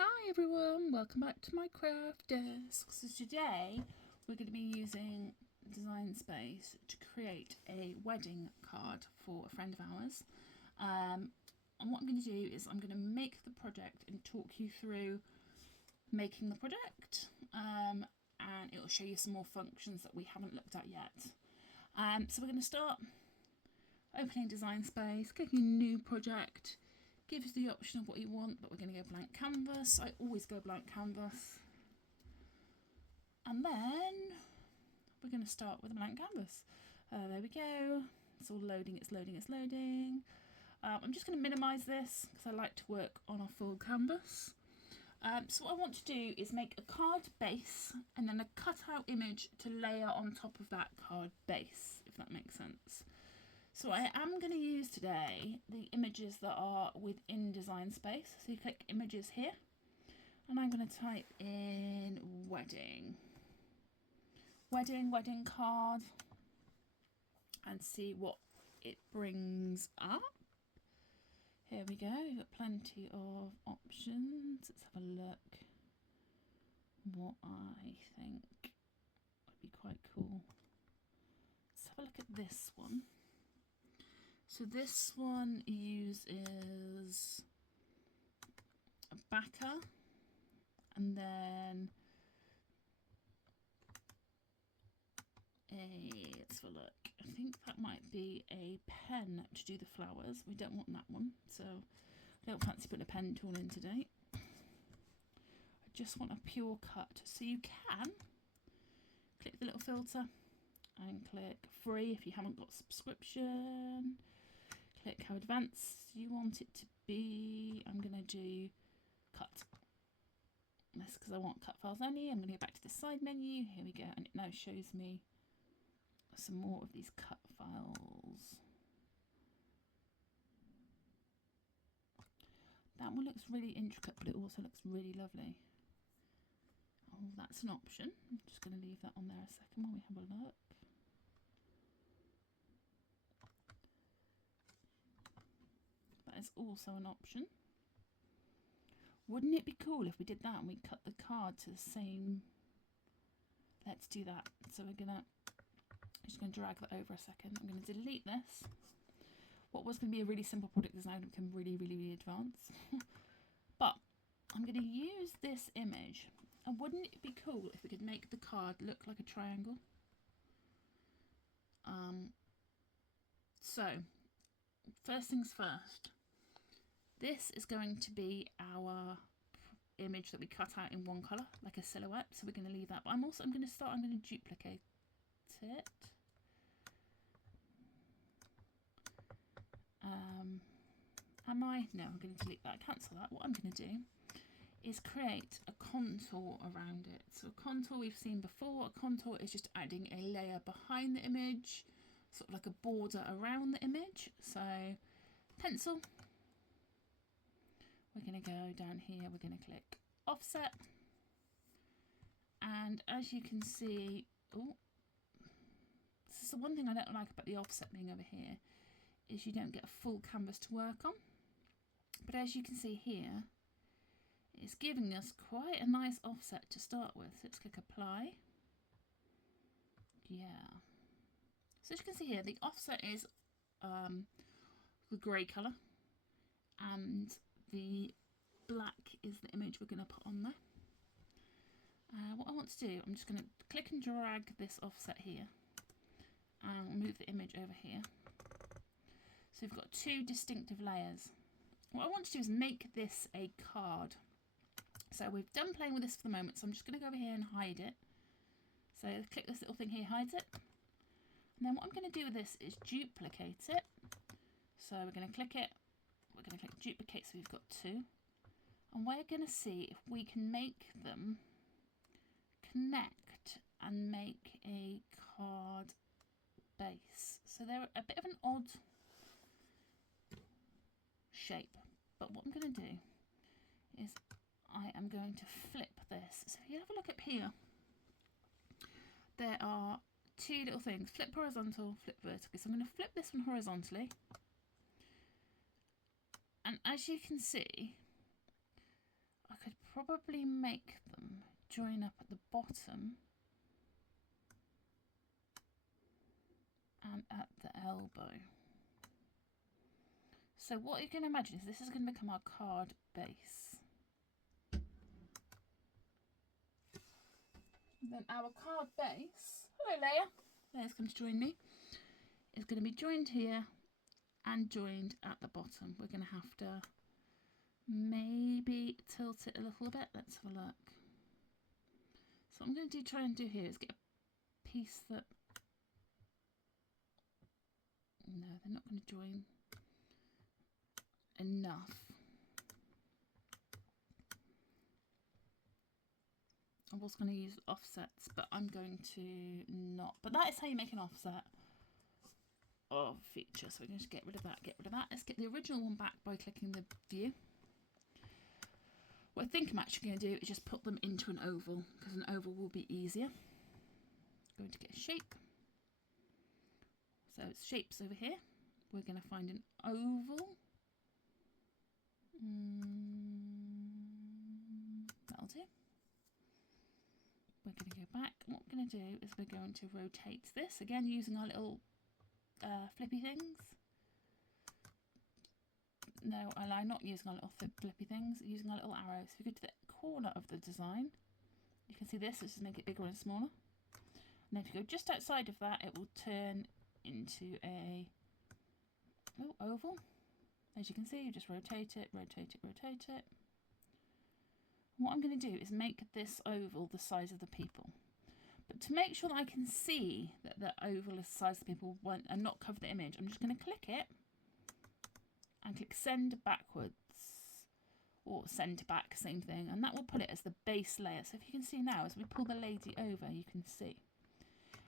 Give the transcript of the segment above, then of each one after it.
Hi everyone, welcome back to my craft desk. So today we're going to be using Design Space to create a wedding card for a friend of ours. And what I'm going to do is I'm going to make the project and talk you through making the project, and it will show you some more functions that we haven't looked at yet. So we're going to start opening Design Space, clicking New Project. Gives the option of what you want, but we're going to go blank canvas. I always go blank canvas. And then we're going to start with a blank canvas. There we go. It's all loading, it's loading, it's loading. I'm just going to minimise this because I like to work on a full canvas. So what I want to do is make a card base and then a cutout image to layer on top of that card base, if that makes sense. So I am going to use today the images that are within Design Space. So you click Images here, and I'm going to type in wedding card, and see what it brings up. Here we go, we've got plenty of options. Let's have a look what I think would be quite cool. Let's have a look at this one. So this one uses a backer and then let's have a look. I think that might be a pen to do the flowers. We don't want that one, so I don't fancy putting a pen tool in today. I just want a pure cut. So you can click the little filter and click free if you haven't got subscription. Click how advanced you want it to be. I'm going to do cut. That's because I want cut files only. I'm going to go back to the side menu. Here we go. And it now shows me some more of these cut files. That one looks really intricate, but it also looks really lovely. Oh, that's an option. I'm just going to leave that on there a second while we have a look. That is also an option. Wouldn't it be cool if we did that and we cut the card to the same? Let's do that. So I'm just going to drag that over a second. I'm going to delete this. What was going to be a really simple product is now going to become really, really, really advanced. But I'm going to use this image. And wouldn't it be cool if we could make the card look like a triangle? So first things first. This is going to be our image that we cut out in one colour, like a silhouette. So we're going to leave that. But I'm going to duplicate it. No, I'm going to delete that, cancel that. What I'm going to do is create a contour around it. So a contour we've seen before. A contour is just adding a layer behind the image, sort of like a border around the image. So pencil. We're going to go down here, we're going to click offset. And as you can see, this is the one thing I don't like about the offset being over here, is you don't get a full canvas to work on. But as you can see here, it's giving us quite a nice offset to start with. So let's click apply. Yeah. So as you can see here, the offset is the grey colour, and the black is the image we're going to put on there. What I want to do, I'm just going to click and drag this offset here and move the image over here. So we've got two distinctive layers. What I want to do is make this a card. So we've done playing with this for the moment, so I'm just going to go over here and hide it. So click this little thing here, hides it. And then what I'm going to do with this is duplicate it. So we're going to click it. We're going to click duplicate, so we've got two. And we're going to see if we can make them connect and make a card base. So they're a bit of an odd shape. But what I'm going to do is I am going to flip this. So if you have a look up here, there are two little things, flip horizontal, flip vertically. So I'm going to flip this one horizontally. And as you can see, I could probably make them join up at the bottom and at the elbow. So what you can imagine is this is going to become our card base. And then our card base, hello Leia, Leia's come to join me, is going to be joined here and joined at the bottom. We're going to have to maybe tilt it a little bit. Let's have a look. So what I'm going to try and do here is get a piece that, no, they're not going to join enough. I was going to use offsets, but I'm going to not. But that is how you make an offset of feature. So we're going to get rid of that, get rid of that. Let's get the original one back by clicking the view. What I think I'm actually going to do is just put them into an oval, because an oval will be easier. Going to get a shape. So it's shapes over here. We're going to find an oval. That'll do. We're going to go back. What we're going to do is we're going to rotate this again using our little flippy things. No, I lie, not using our little flippy things, using our little arrows. If we go to the corner of the design, you can see this, let's just make it bigger and smaller. And then if you go just outside of that, it will turn into a oval. As you can see, you just rotate it, rotate it, rotate it. What I'm going to do is make this oval the size of the people. But to make sure that I can see that the oval is the size of the people and not cover the image, I'm just going to click it and click send backwards, or send to back, same thing, and that will put it as the base layer. So if you can see now, as we pull the lady over, you can see.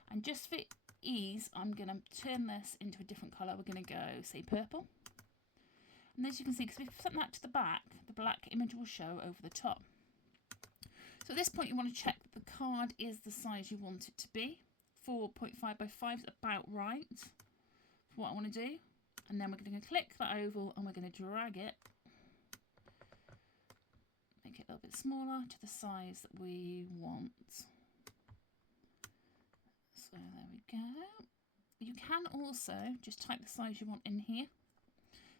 And just for ease, I'm going to turn this into a different colour. We're going to go, say, purple. And as you can see, because we've sent that to the back, the black image will show over the top. So at this point, you want to check that the card is the size you want it to be. 4.5 by 5 is about right for what I want to do. And then we're going to click that oval and we're going to drag it, make it a little bit smaller to the size that we want. So there we go. You can also just type the size you want in here.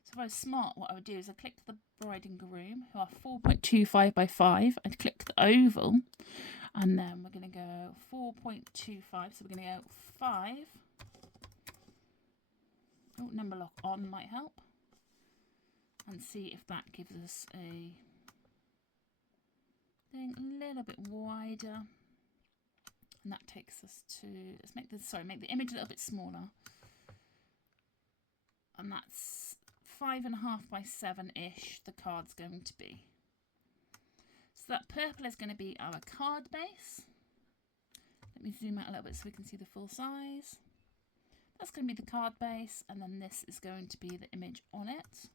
So if I was smart, what I would do is I click the bride and groom, who are 4.25 by 5. I'd click the oval, and then we're going to go 4.25. So we're going to go 5. Oh, number lock on might help. And see if that gives us a thing a little bit wider. And that takes us to, let's make the image a little bit smaller. And that's 5.5 by 7-ish the card's going to be. So that purple is going to be our card base. Let me zoom out a little bit so we can see the full size. That's going to be the card base, and then this is going to be the image on it.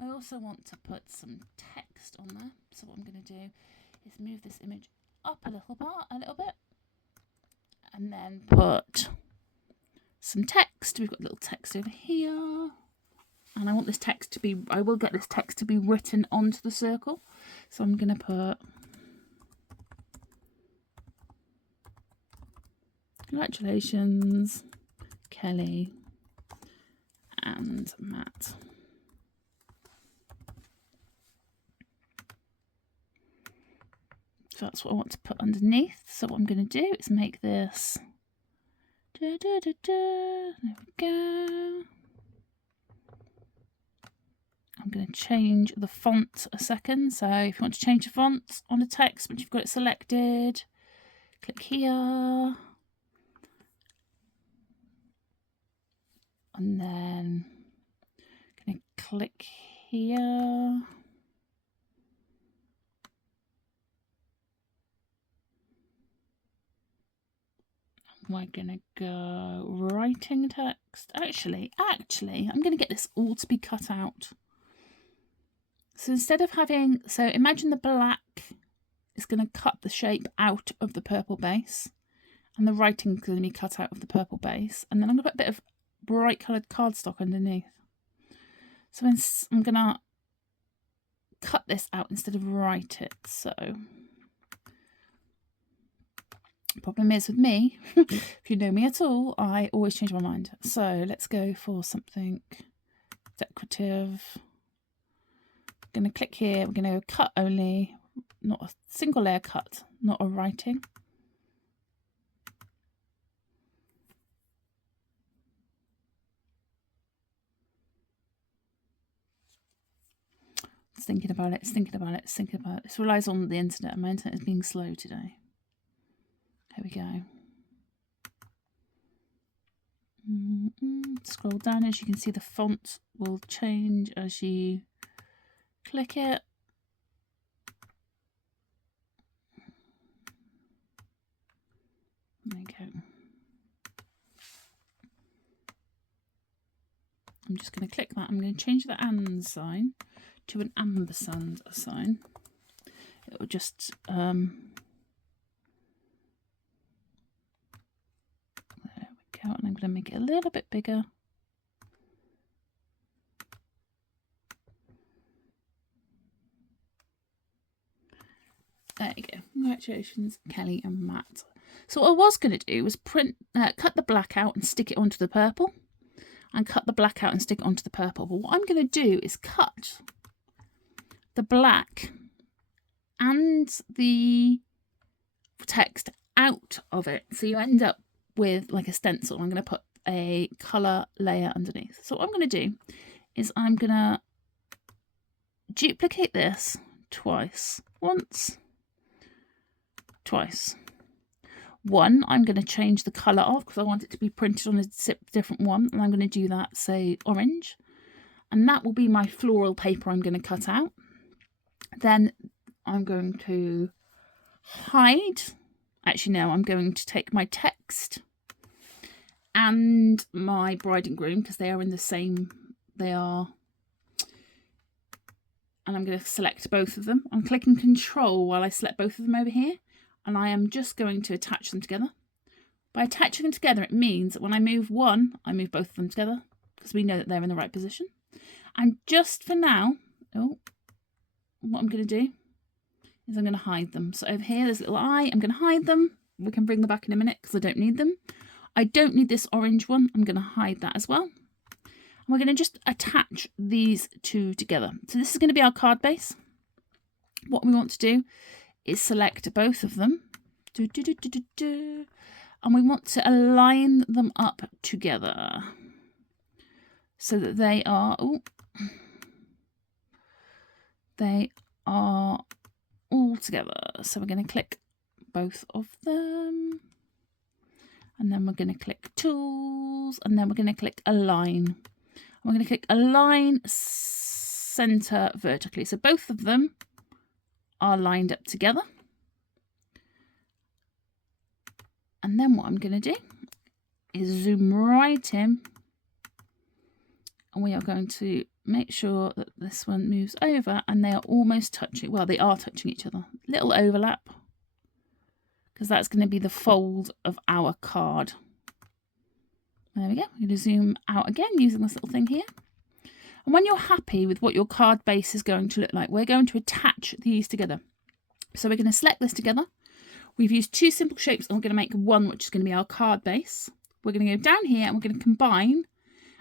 I also want to put some text on there. So what I'm going to do is move this image up a little bit, and then put some text. We've got a little text over here. And I want this text to be, I will get this text to be written onto the circle. So I'm going to put, congratulations, Kelly and Matt. So that's what I want to put underneath. So what I'm going to do is make this, there we go. I'm going to change the font a second. So if you want to change the font on the text, once you've got it selected, click here. And then I'm going to click here. We're going to go writing text. Actually, I'm going to get this all to be cut out. So instead of having, so imagine the black is going to cut the shape out of the purple base, and the writing is going to be cut out of the purple base, and then I'm going to put a bit of bright coloured cardstock underneath. So I'm going to cut this out instead of write it. So problem is with me, if you know me at all, I always change my mind. So let's go for something decorative. I'm going to click here. We're going to go cut only, not a single layer cut, not a writing. It's thinking about it, it's thinking about it, it's thinking about it. This relies on the internet, and my internet is being slow today. Here we go. Scroll down. As you can see, the font will change as you click it. There you go. I'm just going to click that. I'm going to change the and sign to an ampersand sign. It will just there we go, and I'm going to make it a little bit bigger. There you go. Congratulations, Kelly and Matt. So what I was going to do was cut the black out and stick it onto the purple, and cut the black out and stick it onto the purple. But what I'm going to do is cut the black and the text out of it, so you end up with like a stencil. I'm going to put a colour layer underneath. So what I'm going to do is I'm going to duplicate this twice. Once, twice. One, I'm going to change the colour of, because I want it to be printed on a different one, and I'm going to do that, say, orange, and that will be my floral paper I'm going to cut out. Then I'm going to hide, actually no, I'm going to take my text and my bride and groom, because they are in the same, they are, and I'm going to select both of them. I'm clicking Control while I select both of them over here, and I am just going to attach them together. By attaching them together, it means that when I move one, I move both of them together, because we know that they're in the right position. And just for now, what I'm going to do is I'm going to hide them. So over here, there's a little eye. I'm going to hide them. We can bring them back in a minute because I don't need them. I don't need this orange one. I'm going to hide that as well. And we're going to just attach these two together. So this is going to be our card base. What we want to do is select both of them. And we want to align them up together so that they are, they are all together. So we're going to click both of them, and then we're going to click Tools, and then we're going to click Align. We're going to click Align Center vertically. So both of them are lined up together. And then what I'm going to do is zoom right in, and we are going to make sure that this one moves over and they are almost touching. Well, they are touching each other. Little overlap, because that's going to be the fold of our card. There we go. I'm going to zoom out again using this little thing here. And when you're happy with what your card base is going to look like, we're going to attach these together. So we're going to select this together. We've used two simple shapes, and we're going to make one, which is going to be our card base. We're going to go down here and we're going to combine,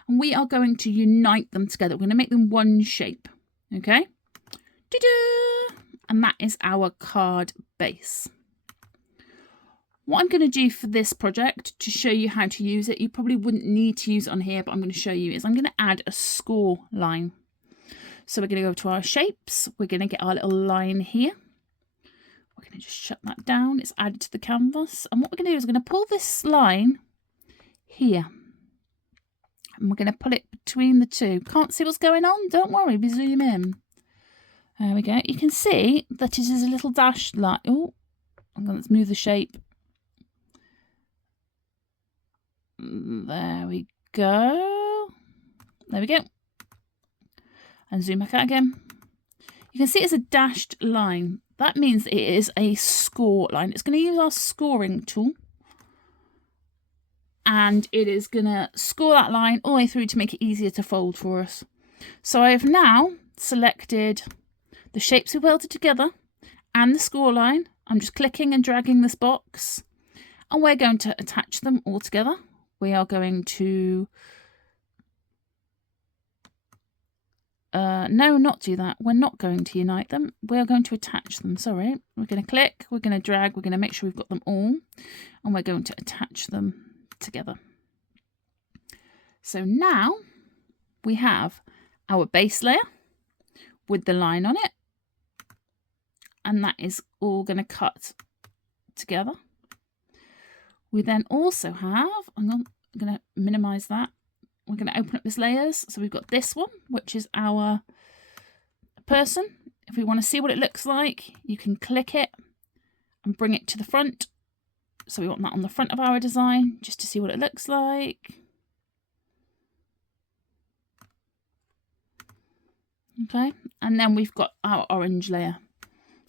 and we are going to unite them together. We're going to make them one shape. Okay? Ta-da! And that is our card base. What I'm going to do for this project to show you how to use it, you probably wouldn't need to use it on here, but I'm going to show you, is I'm going to add a score line. So we're going to go to our shapes. We're going to get our little line here. We're going to just shut that down. It's added to the canvas. And what we're going to do is we're going to pull this line here. And we're going to pull it between the two. Can't see what's going on? Don't worry, we zoom in. There we go. You can see that it is a little dashed line. Oh, let's move the shape. There we go. There we go. And zoom back out again. You can see it's a dashed line. That means it is a score line. It's going to use our scoring tool. And it is going to score that line all the way through to make it easier to fold for us. So I have now selected the shapes we welded together and the score line. I'm just clicking and dragging this box, and we're going to attach them all together. We are going to no, not do that. We're not going to unite them. We're going to attach them. Sorry. We're going to click, we're going to drag, we're going to make sure we've got them all, and we're going to attach them together. So now we have our base layer with the line on it, and that is all going to cut together. We then also have, hang on, I'm going to minimize that. We're going to open up this layers. So we've got this one, which is our person. If we want to see what it looks like, you can click it and bring it to the front. So we want that on the front of our design, just to see what it looks like. Okay, and then we've got our orange layer.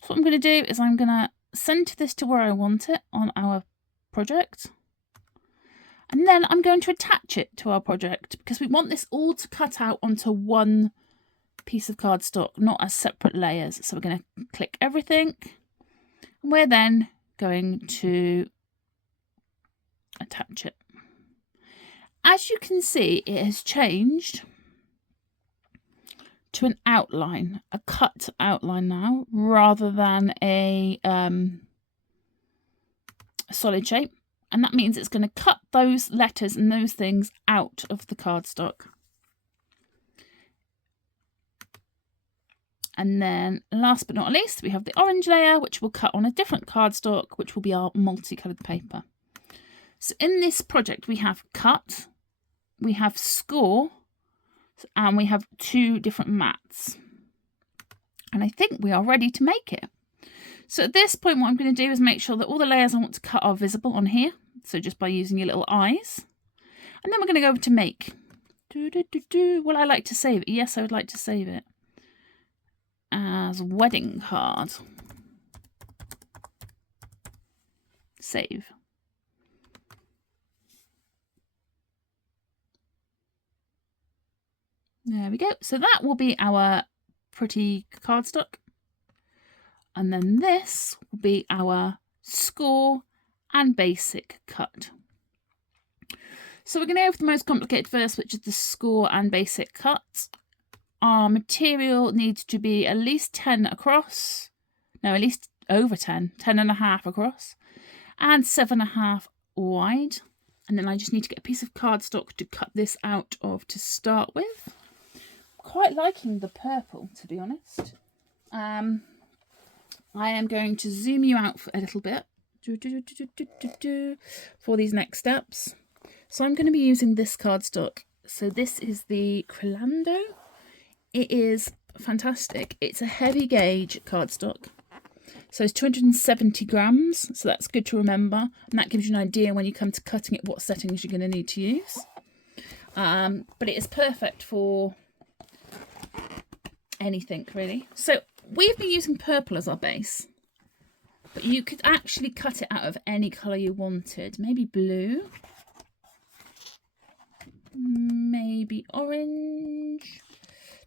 So what I'm going to do is I'm going to center this to where I want it on our project. And then I'm going to attach it to our project because we want this all to cut out onto one piece of cardstock, not as separate layers. So we're going to click everything. And we're then going to attach it. As you can see, it has changed to an outline, a cut outline now, rather than a solid shape. And that means it's going to cut those letters and those things out of the cardstock. And then last but not least, we have the orange layer, which will cut on a different cardstock, which will be our multicoloured paper. So in this project, we have cut, we have score, and we have 2 different mats. And I think we are ready to make it. So at this point, what I'm going to do is make sure that all the layers I want to cut are visible on here. So just by using your little eyes. And then we're going to go over to make. Will I like to save it? Yes, I would like to save it as wedding card. Save. There we go. So that will be our pretty cardstock. And then this will be our score and basic cut. So we're going to go for the most complicated first, which is the score and basic cut. Our material needs to be at least 10 across. No, at least over 10. 10.5 across. And 7.5 wide. And then I just need to get a piece of cardstock to cut this out of to start with. Quite liking the purple, to be honest. I am going to zoom you out for a little bit for these next steps. So I'm going to be using this cardstock. So this is the Cricut. It is fantastic. It's a heavy gauge cardstock. So it's 270 grams. So that's good to remember. And that gives you an idea when you come to cutting it what settings you're going to need to use. But it is perfect for anything really. So we've been using purple as our base, but you could actually cut it out of any colour you wanted. Maybe blue, maybe orange.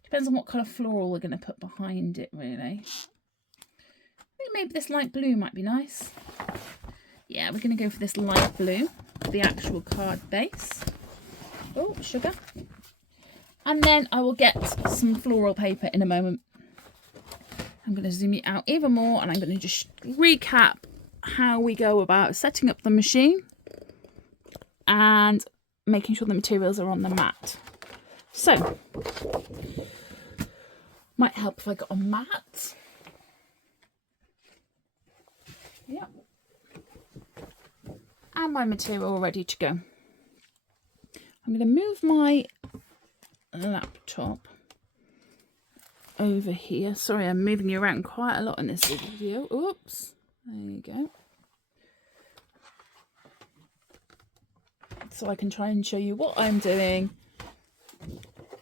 Depends on what colour floral we're going to put behind it really. I think maybe this light blue might be nice. Yeah, we're going to go for this light blue, the actual card base. Oh, sugar. And then I will get some floral paper in a moment. I'm going to zoom it out even more, and I'm going to just recap how we go about setting up the machine and making sure the materials are on the mat. So, might help if I got a mat. Yep. And my material ready to go. I'm going to move my laptop over here. Sorry, I'm moving you around quite a lot in this video. Oops. There you go. So I can try and show you what I'm doing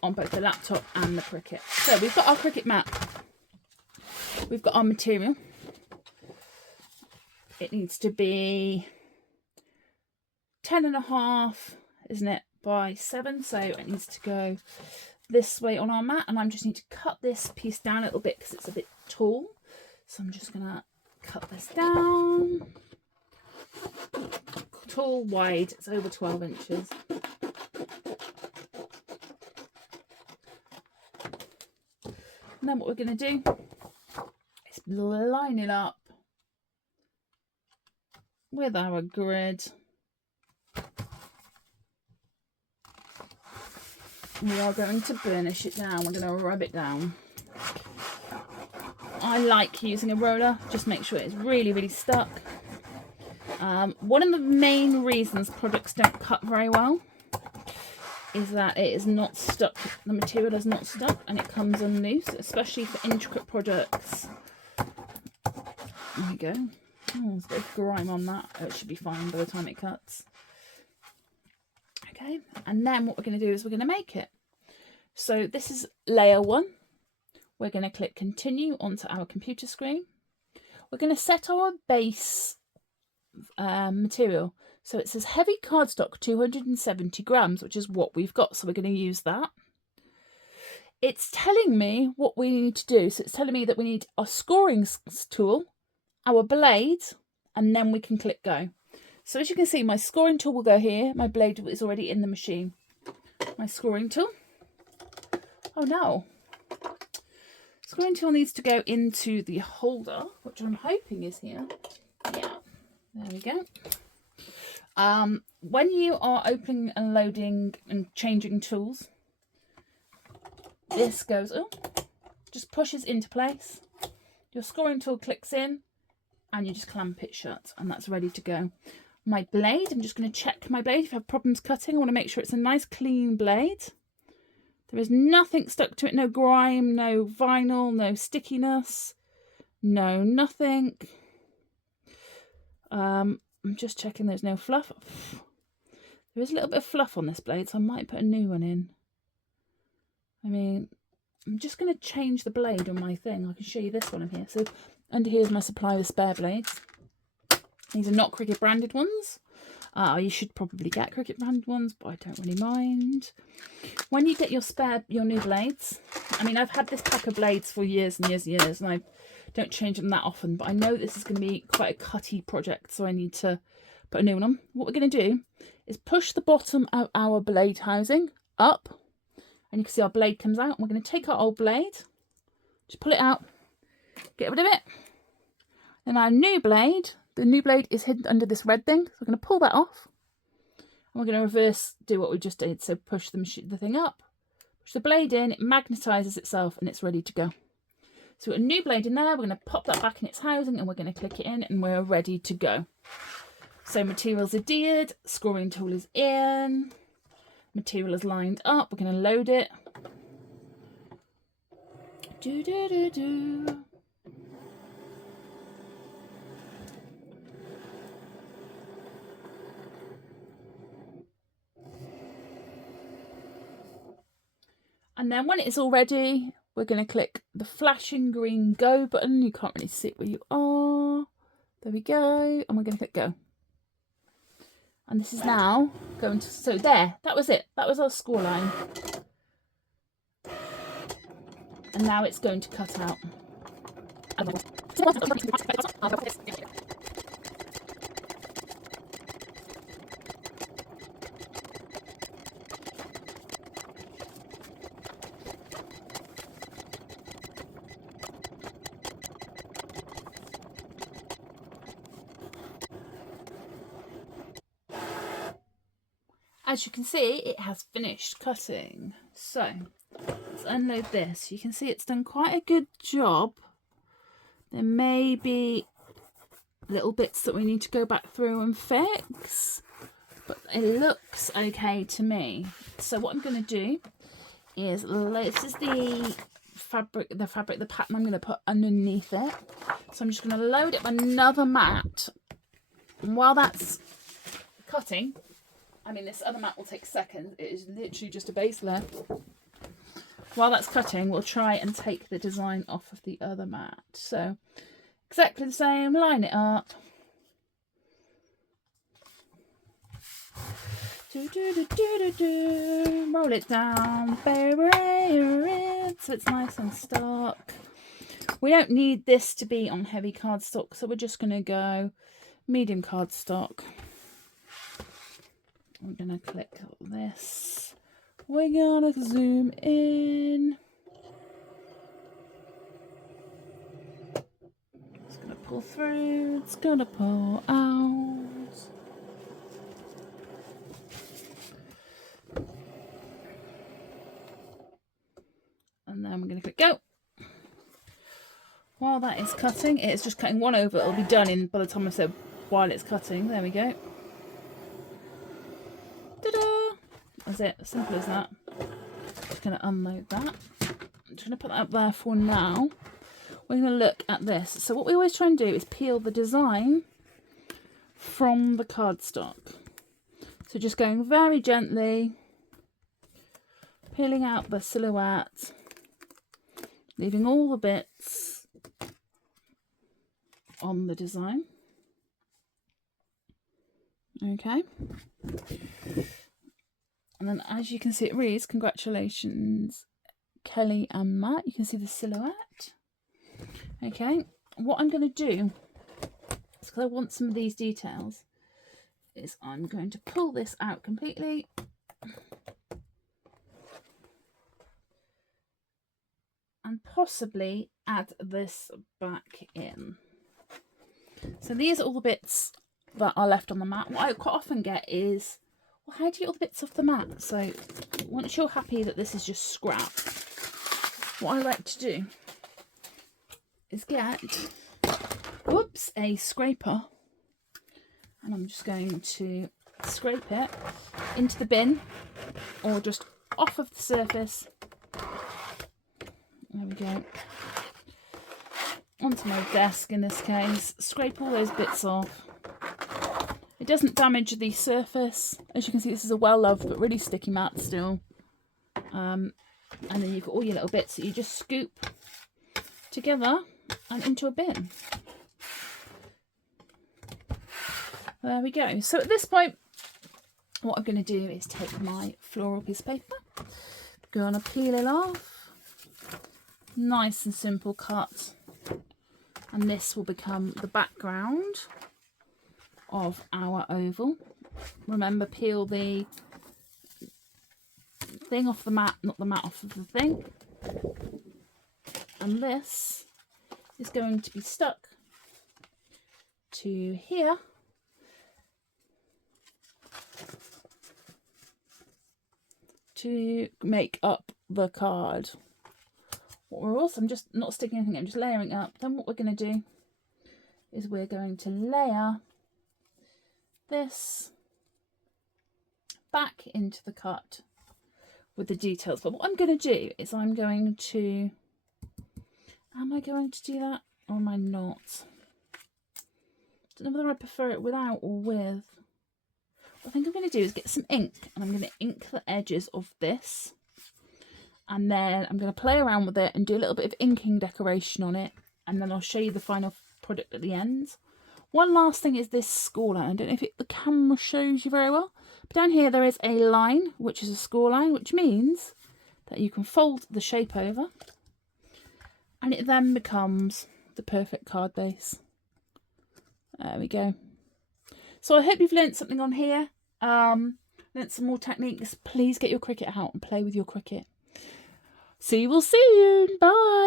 on both the laptop and the Cricut. So we've got our Cricut mat. We've got our material. It needs to be 10.5, isn't it, by 7. So it needs to go this way on our mat, and I just need to cut this piece down a little bit because it's a bit tall. So I'm just gonna cut this down. Tall, wide, it's over 12 inches. And then what we're going to do is line it up with our grid. We are going to burnish it down. We're going to rub it down. I like using a roller, just make sure it's really, really stuck. One of the main reasons products don't cut very well is that it is not stuck. The material is not stuck and it comes unloose, especially for intricate projects. There we go. Oh, there's a bit of grime on that. Oh, it should be fine by the time it cuts. Okay, and then what we're going to do is we're going to make it. So this is layer 1. We're going to click continue onto our computer screen. We're going to set our base material. So it says heavy cardstock 270 grams, which is what we've got. So we're going to use that. It's telling me what we need to do. So it's telling me that we need our scoring tool, our blade, and then we can click go. So as you can see, my scoring tool will go here. My blade is already in the machine. My scoring tool. Oh no. Scoring tool needs to go into the holder, which I'm hoping is here. Yeah, there we go. When you are opening and loading and changing tools, this goes, just pushes into place. Your scoring tool clicks in and you just clamp it shut and that's ready to go. My blade, I'm just going to check my blade. If you have problems cutting, I want to make sure it's a nice clean blade. There is nothing stuck to it, no grime, no vinyl, no stickiness, no nothing. I'm just checking there's no fluff. There is a little bit of fluff on this blade, so I might put a new one in. I mean, I'm just going to change the blade on my thing. I can show you this one in here. So under here is my supply of spare blades. These are not Cricut branded ones. You should probably get Cricut branded ones, but I don't really mind. When you get your new blades, I mean, I've had this pack of blades for years and years and years, and I don't change them that often, but I know this is going to be quite a cutty project, so I need to put a new one on. What we're going to do is push the bottom of our blade housing up, and you can see our blade comes out. We're going to take our old blade, just pull it out, get rid of it. Then our new blade, the new blade is hidden under this red thing, so we're going to pull that off. And we're going to reverse do what we just did. So push the thing up, push the blade in, it magnetizes itself, and it's ready to go. So we've got a new blade in there, we're going to pop that back in its housing and we're going to click it in and we're ready to go. So materials adhered, scoring tool is in, material is lined up, we're going to load it. And then when it's all ready, we're going to click the flashing green go button. You can't really see it where you are. There we go. And we're going to click go. And this is now going to, so there, that was it. That was our score line. And now it's going to cut out. As you can see, it has finished cutting. So let's unload this. You can see it's done quite a good job. There may be little bits that we need to go back through and fix, but it looks okay to me. So what I'm going to do is, this is the pattern I'm going to put underneath it. So I'm just going to load it with another mat. And while that's cutting, I mean, this other mat will take seconds. It is literally just a base layer. While that's cutting, we'll try and take the design off of the other mat. So exactly the same, line it up. Roll it down, bury it so it's nice and stark. We don't need this to be on heavy cardstock, so we're just going to go medium cardstock. I'm going to click this. We're going to zoom in. It's going to pull through, it's going to pull out. And then we're going to click go. While that is cutting, it's just cutting one over. It'll be done in by the time I said while it's cutting. There we go. Ta-da! That's it. Simple as that. Just going to unload that. I'm just going to put that up there for now. We're going to look at this. So what we always try and do is peel the design from the cardstock. So just going very gently, peeling out the silhouette, leaving all the bits on the design. Okay. And then as you can see, it reads, "Congratulations, Kelly and Matt." You can see the silhouette. Okay. What I'm going to do, because I want some of these details, is I'm going to pull this out completely. And possibly add this back in. So these are all the bits that are left on the mat. What I quite often get is, well, how do you get all the bits off the mat? So once you're happy that this is just scrap, what I like to do is get, whoops, a scraper. And I'm just going to scrape it into the bin or just off of the surface. There we go. Onto my desk in this case. Scrape all those bits off. It doesn't damage the surface. As you can see, this is a well-loved but really sticky mat still. And then you've got all your little bits that you just scoop together and into a bin. There we go. So at this point, what I'm going to do is take my floral piece of paper. Going to peel it off. Nice and simple cut. And this will become the background of our oval. Remember, peel the thing off the mat, not the mat off of the thing. And this is going to be stuck to here. To make up the card. What we're also, I'm just not sticking anything, I'm just layering up. Then what we're going to do is we're going to layer this back into the cut with the details. But what I'm going to do is I'm going to, am I going to do that or am I not? I don't know whether I prefer it without or with. What I think I'm going to do is get some ink and I'm going to ink the edges of this. And then I'm going to play around with it and do a little bit of inking decoration on it. And then I'll show you the final product at the end. One last thing is this score line. I don't know if the camera shows you very well. But down here there is a line, which is a score line, which means that you can fold the shape over. And it then becomes the perfect card base. There we go. So I hope you've learnt something on here. Learnt some more techniques. Please get your Cricut out and play with your Cricut. See you all soon. Bye.